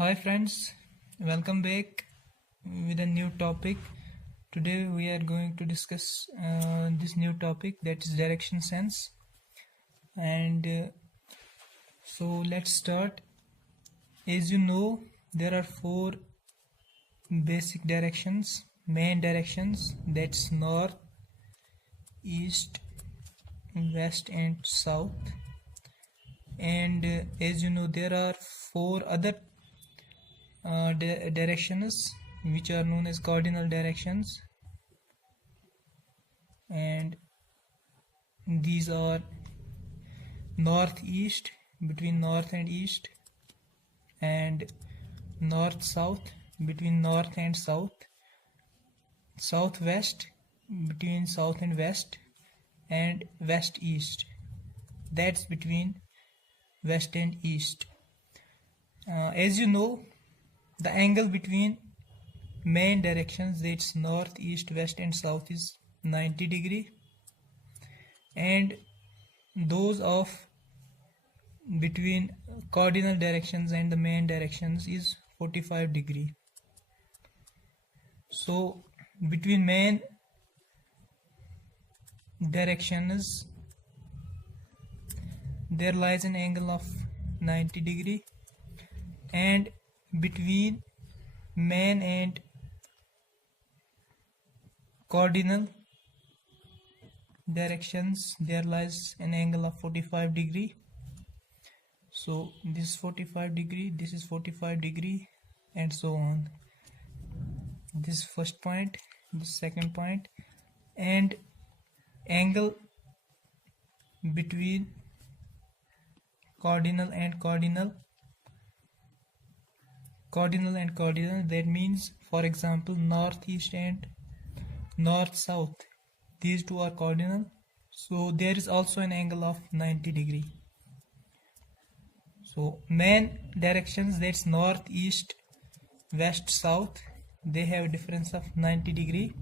Hi friends, welcome back with a new topic. Today we are going to discuss this new topic, that is direction sense. And so let's start. As you know, there are four basic directions, main directions, that's north, east, west and south. And as you know, there are four other directions which are known as cardinal directions, and these are northeast between north and east, and north south between north and south, southwest between south and west, and west east, that's between west and east. As you know, the angle between main directions, that's north, east, west and south, is 90 degree, and those of between cardinal directions and the main directions is 45 degree. So between main directions there lies an angle of 90 degree, and between main and cardinal directions there lies an angle of 45 degree. So this is 45 degree, this is 45 degree, and so on. This first point, this second point, and angle between cardinal and cardinal, that means, for example, northeast and north south, these two are cardinal, so there is also an angle of 90 degree. So main directions, that's north, east, west, south, they have a difference of 90 degree.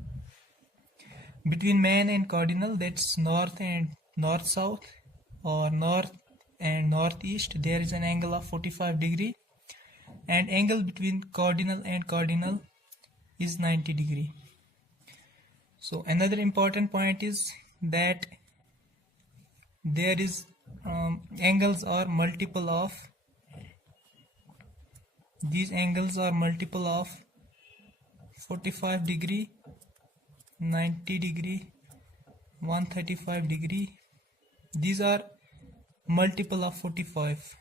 Between main and cardinal, that's north and north south, or north and northeast, there is an angle of 45 degree, and angle between cardinal and cardinal is 90 degree. So another important point is that there is angles are multiple of, these angles are multiple of 45 degree, 90 degree, 135 degree, these are multiple of 45.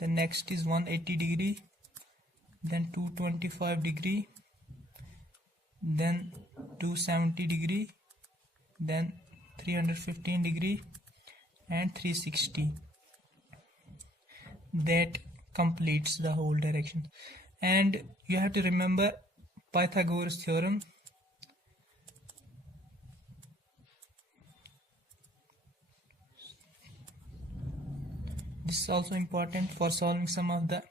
The next is 180 degree, then 225 degree, then 270 degree, then 315 degree, and 360. That completes the whole direction. And you have to remember Pythagoras theorem. This is also important for solving some of the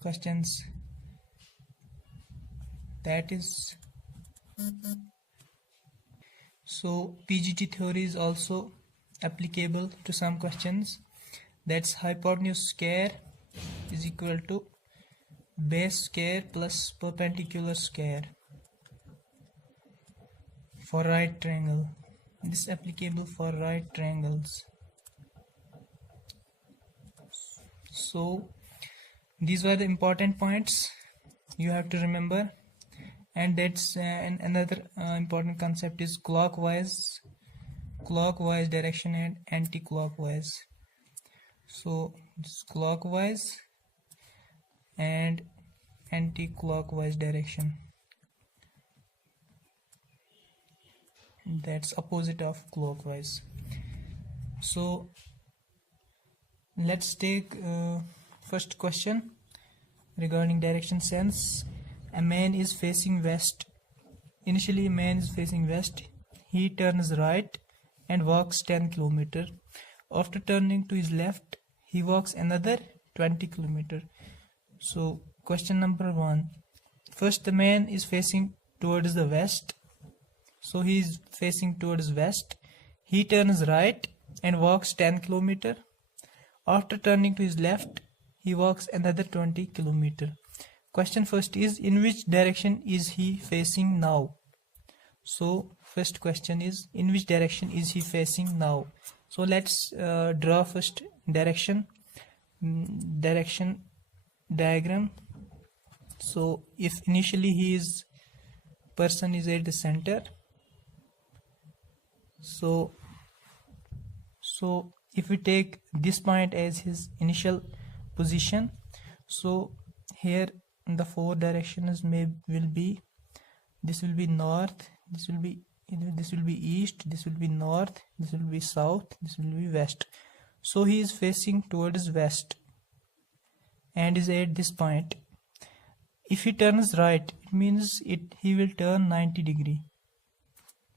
questions. That is, so PGT theory is also applicable to some questions. That's hypotenuse square is equal to base square plus perpendicular square for right triangle. This is applicable for right triangles. So these were the important points you have to remember. And that's another important concept is clockwise direction and anti-clockwise. So this clockwise and anti-clockwise direction, that's opposite of clockwise. So let's take first question regarding direction sense. A man is facing west. Initially a man is facing west. He turns right and walks 10 km. After turning to his left, he walks another 20 km. So question number 1. First, the man is facing towards the west. So he is facing towards west. He turns right and walks 10 km. After turning to his left, he walks another 20 km. question first is, in which direction is he facing now? So first question is, in which direction is he facing now? So let's draw first direction diagram. So if initially person is at the center, so if we take this point as his initial position, so here the four directions will be, this will be north, this will be east, this will be north, this will be south, this will be west. So he is facing towards west and is at this point. If he turns right, it means he will turn 90 degree.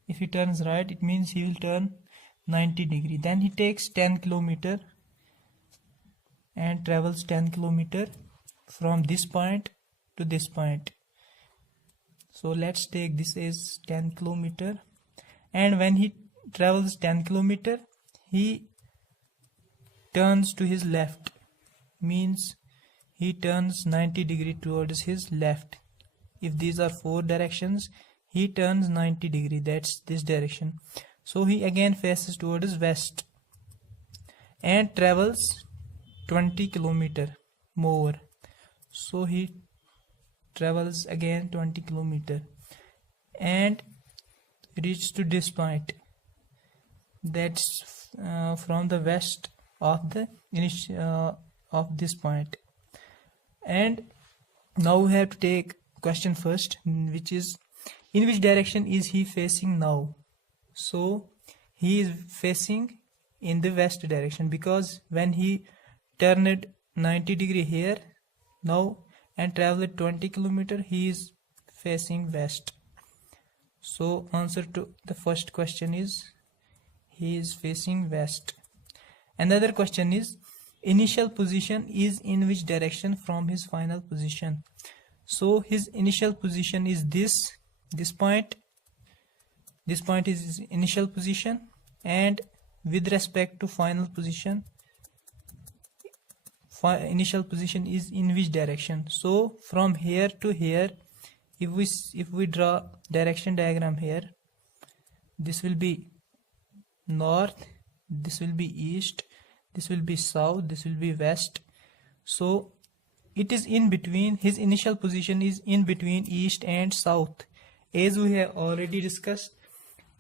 If he turns right, it means he will turn 90 degree. Then he takes 10 kilometer and travels 10 kilometer from this point to this point. So let's take this as 10 kilometer, and when he travels 10 kilometer, he turns to his left, means he turns 90 degree towards his left. If these are four directions, he turns 90 degree, that's this direction. So he again faces towards west and travels 20 kilometer more. So he travels again 20 kilometer and reaches to this point, that's from the west of the of this point. And now we have to take question first, which is, in which direction is he facing now? So he is facing in the west direction, because when he turned 90 degree here now and traveled 20 kilometer, he is facing west. So answer to the first question is, he is facing west. Another question is, initial position is in which direction from his final position? So his initial position is this point. This point is his initial position, and with respect to final position, initial position is in which direction? So from here to here, if we draw direction diagram here, this will be north, this will be east, this will be south, this will be west. So it is in between, his initial position is in between east and south. As we have already discussed,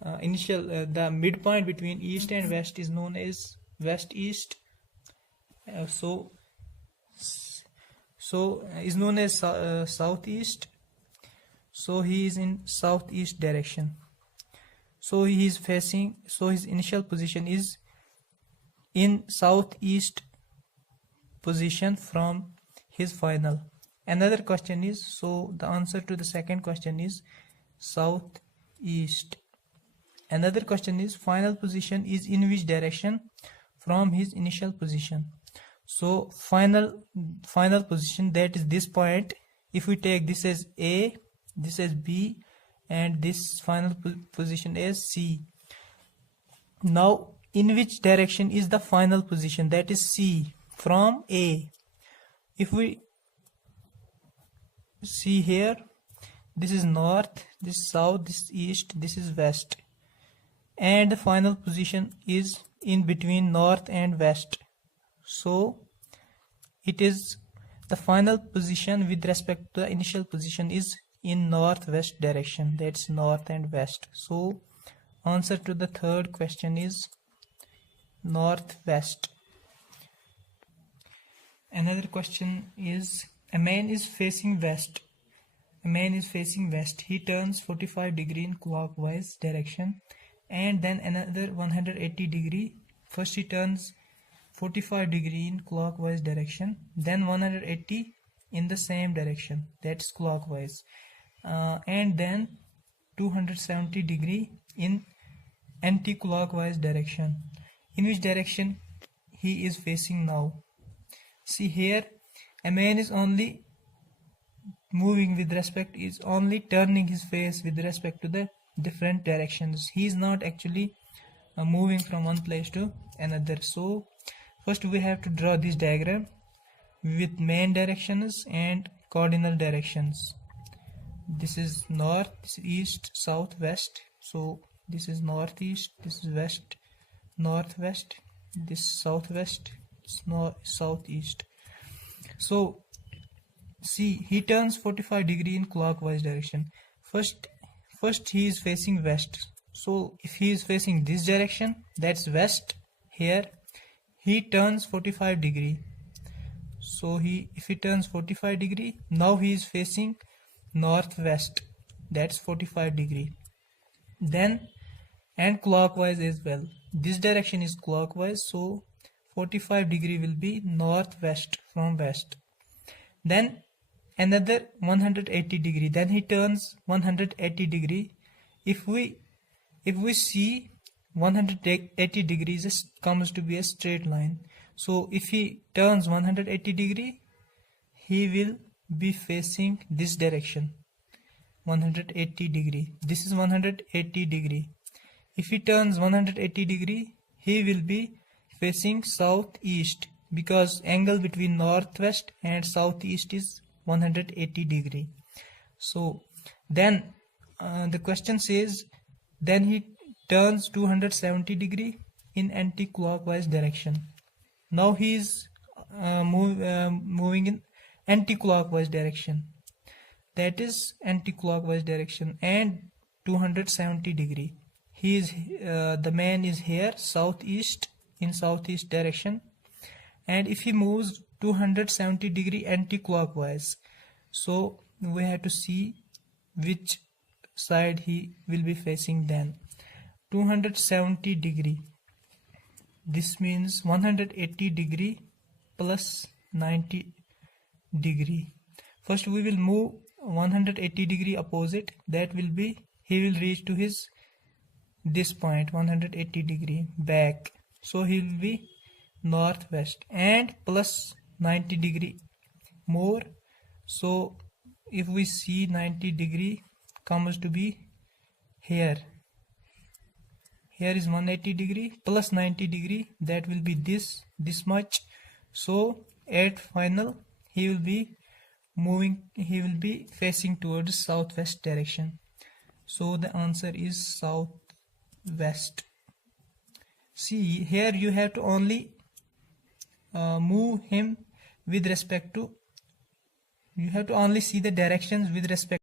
the midpoint between east and west is known as west east. So is known as southeast. So he is in southeast direction. So he is facing, so his initial position is in southeast position from his final. Another question is, so the answer to the second question is southeast. Another question is, final position is in which direction from his initial position? So final position, that is this point. If we take this as A, this as B, and this final position as C. Now in which direction is the final position, that is C, from A? If we see here, this is north, this is south, this is east, this is west, and the final position is in between north and west. So it is the final position with respect to the initial position is in northwest direction, that's north and west. So answer to the third question is northwest. Another question is, a man is facing west. A man is facing west. He turns 45 degree in clockwise direction and then another 180 degree. First he turns 45 degree in clockwise direction, then 180 in the same direction, that's clockwise, and then 270 degree in anti-clockwise direction. In which direction he is facing now? See here, a man is only moving with respect, is only turning his face with respect to the different directions. He is not actually moving from one place to another. So first we have to draw this diagram with main directions and cardinal directions. This is north, this is east, south, west. So this is northeast, this is west, northwest, this southwest, southeast. So see, he turns 45 degree in clockwise direction. First he is facing west. So if he is facing this direction, that's west here, he turns 45 degree. So if he turns 45 degree, now he is facing northwest, that's 45 degree. Then and clockwise as well, this direction is clockwise, so 45 degree will be northwest from west. Then another 180 degree, then he turns 180 degree. If we see 180 degrees comes to be a straight line, so if he turns 180 degree, he will be facing this direction, 180 degree. This is 180 degree. If he turns 180 degree, he will be facing southeast, because angle between northwest and southeast is 180 degree. So then the question says, then he turns 270 degree in anti-clockwise direction. Now he is moving in anti-clockwise direction, that is anti-clockwise direction, and 270 degree. He is the man is here southeast, in southeast direction, and if he moves 270 degree anti-clockwise, so we have to see which side he will be facing. Then 270 degree, this means 180 degree plus 90 degree. First we will move 180 degree opposite, that will be, he will reach to his this point 180 degree back, so he will be northwest, and plus 90 degree more. So if we see 90 degree comes to be here is 180 degree plus 90 degree, that will be this much. So at final he will be facing towards southwest direction. So the answer is southwest. See, here you have to only move him with respect to, you have to only see the directions with respect